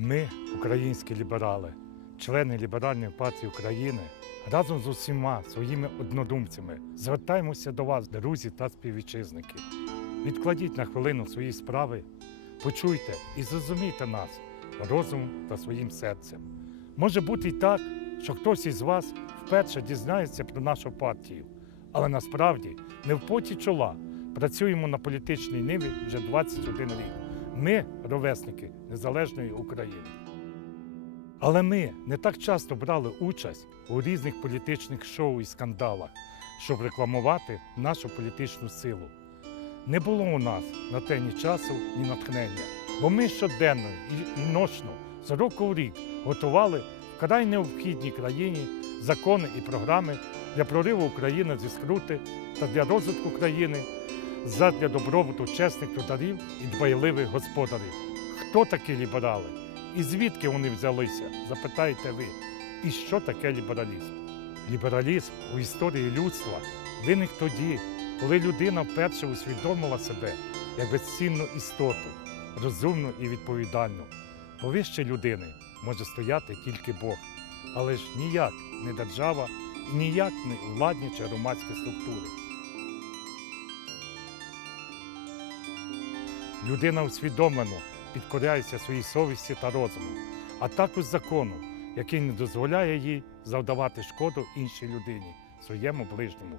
Ми, українські ліберали, члени Ліберальної партії України, разом з усіма своїми однодумцями звертаємося до вас, друзі та співвітчизники. Відкладіть на хвилину свої справи, почуйте і зрозумійте нас розумом та своїм серцем. Може бути і так, що хтось із вас вперше дізнається про нашу партію, але насправді ми в поті чола працюємо на політичній ниві вже 21 рік. Ми ровесники незалежної України. Але ми не так часто брали участь у різних політичних шоу і скандалах, щоб рекламувати нашу політичну силу. Не було у нас на те ні часу, ні натхнення, бо ми щоденно і- ночно, з року в рік готували вкрай необхідній країні закони і програми для прориву України зі скрути та для розвитку країни задля добробуту чесних трударів і дбайливих господарів. Хто такі ліберали? І звідки вони взялися? Запитаєте ви. І що таке лібералізм? Лібералізм у історії людства виник тоді, коли людина вперше усвідомила себе як безцінну істоту, розумну і відповідальну. Повище людини може стояти тільки Бог, але ж ніяк не держава і ніяк не владні чи громадські структури. Людина усвідомлено підкоряється своїй совісті та розуму, а також закону, який не дозволяє їй завдавати шкоду іншій людині, своєму ближньому.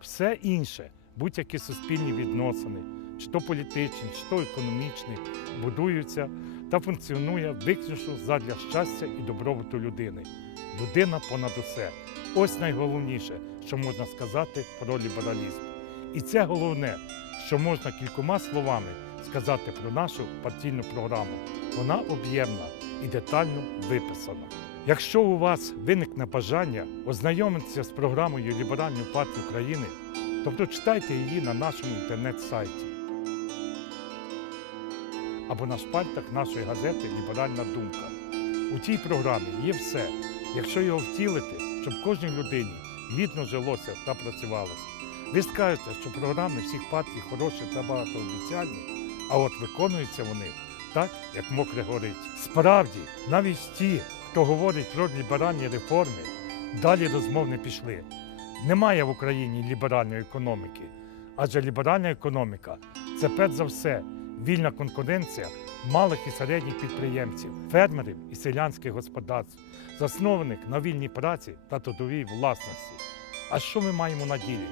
Все інше, будь-які суспільні відносини, чи то політичні, чи то економічні, будуються та функціонує виключно задля щастя і добробуту людини. Людина понад усе. Ось найголовніше, що можна сказати про лібералізм. І це головне, що можна кількома словами сказати про нашу партійну програму. Вона об'ємна і детально виписана. Якщо у вас виникне бажання ознайомитися з програмою Ліберальної партії України, то прочитайте її на нашому інтернет-сайті або на шпальтах нашої газети Ліберальна думка. У цій програмі є все, якщо його втілити, щоб кожній людині гідно жилося та працювалося. Ви скажете, що програми всіх партій хороші та багатообіцяльні, а от виконуються вони так, як мокре горить. Справді, навіть ті, хто говорить про ліберальні реформи, далі розмов не пішли. Немає в Україні ліберальної економіки, адже ліберальна економіка це перш за все вільна конкуренція малих і середніх підприємців, фермерів і селянських господарств, заснованих на вільній праці та трудовій власності. А що ми маємо на ділі?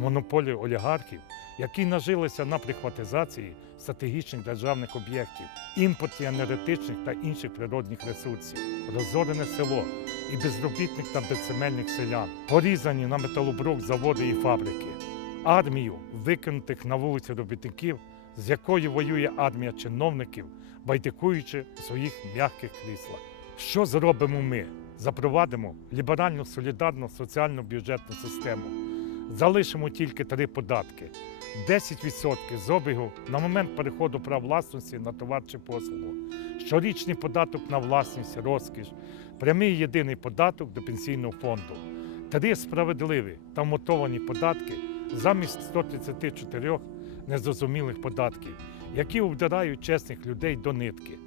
Монополію олігархів, які нажилися на прихватизації стратегічних державних об'єктів, імпорті енергетичних та інших природних ресурсів, розорене село і безробітних та безземельних селян, порізані на металобрук заводи і фабрики, армію викинутих на вулиці робітників, з якою воює армія чиновників, байдикуючи у своїх м'яких кріслах. Що зробимо ми? Запровадимо ліберальну солідарну соціальну бюджетну систему. Залишимо тільки три податки: 10% з обігу на момент переходу прав власності на товар чи послугу, щорічний податок на власність, розкіш, прямий єдиний податок до пенсійного фонду, три справедливі та мотовані податки замість 134 незрозумілих податків, які обдирають чесних людей до нитки.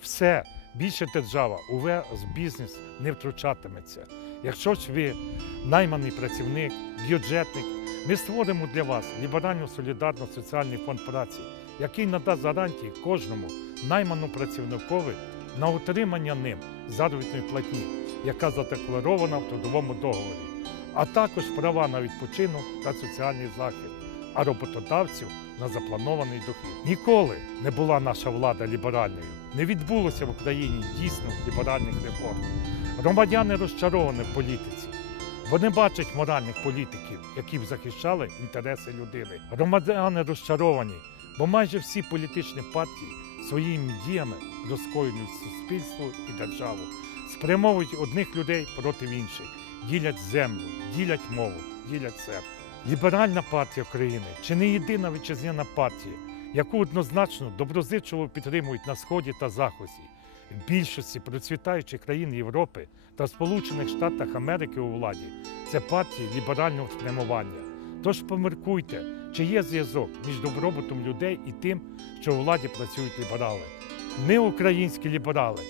Все більше держава у вас бізнес не втручатиметься. Якщо ж ви найманий працівник, бюджетник, ми створимо для вас ліберально солідарно соціальний фонд праці, який надасть гарантії кожному найманому працівникові на утримання ним заробітної платні, яка задекларована в трудовому договорі, а також права на відпочинок та соціальний захист, а роботодавців на запланований дохід. Ніколи не була наша влада ліберальною. Не відбулося в Україні дійсно ліберальних реформ. Громадяни розчаровані в політиці. Вони бачать моральних політиків, які б захищали інтереси людини. Громадяни розчаровані, бо майже всі політичні партії своїми діями розкоюють суспільство і державу, спрямовують одних людей проти інших, ділять землю, ділять мову, ділять церкву. Ліберальна партія України чи не єдина вітчизняна партія, яку однозначно доброзичливо підтримують на Сході та Заході. В більшості процвітаючих країн Європи та Сполучених Штатах Америки у владі це партії ліберального спрямування. Тож поміркуйте, чи є зв'язок між добробутом людей і тим, що у владі працюють ліберали. Ми, українські ліберали,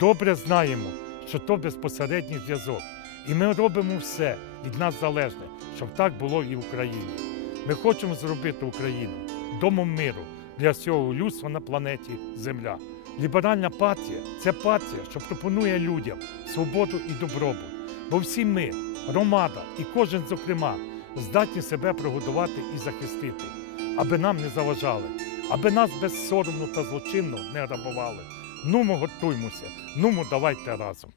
добре знаємо, що то безпосередній зв'язок. І ми робимо все від нас залежне, щоб так було і в Україні. Ми хочемо зробити Україну домом миру для всього людства на планеті Земля. Ліберальна партія це партія, що пропонує людям свободу і добробут. Бо всі ми, громада і кожен, зокрема, здатні себе прогодувати і захистити, аби нам не заважали, аби нас безсоромно та злочинно не грабували. Нумо готуймося, нумо давайте разом.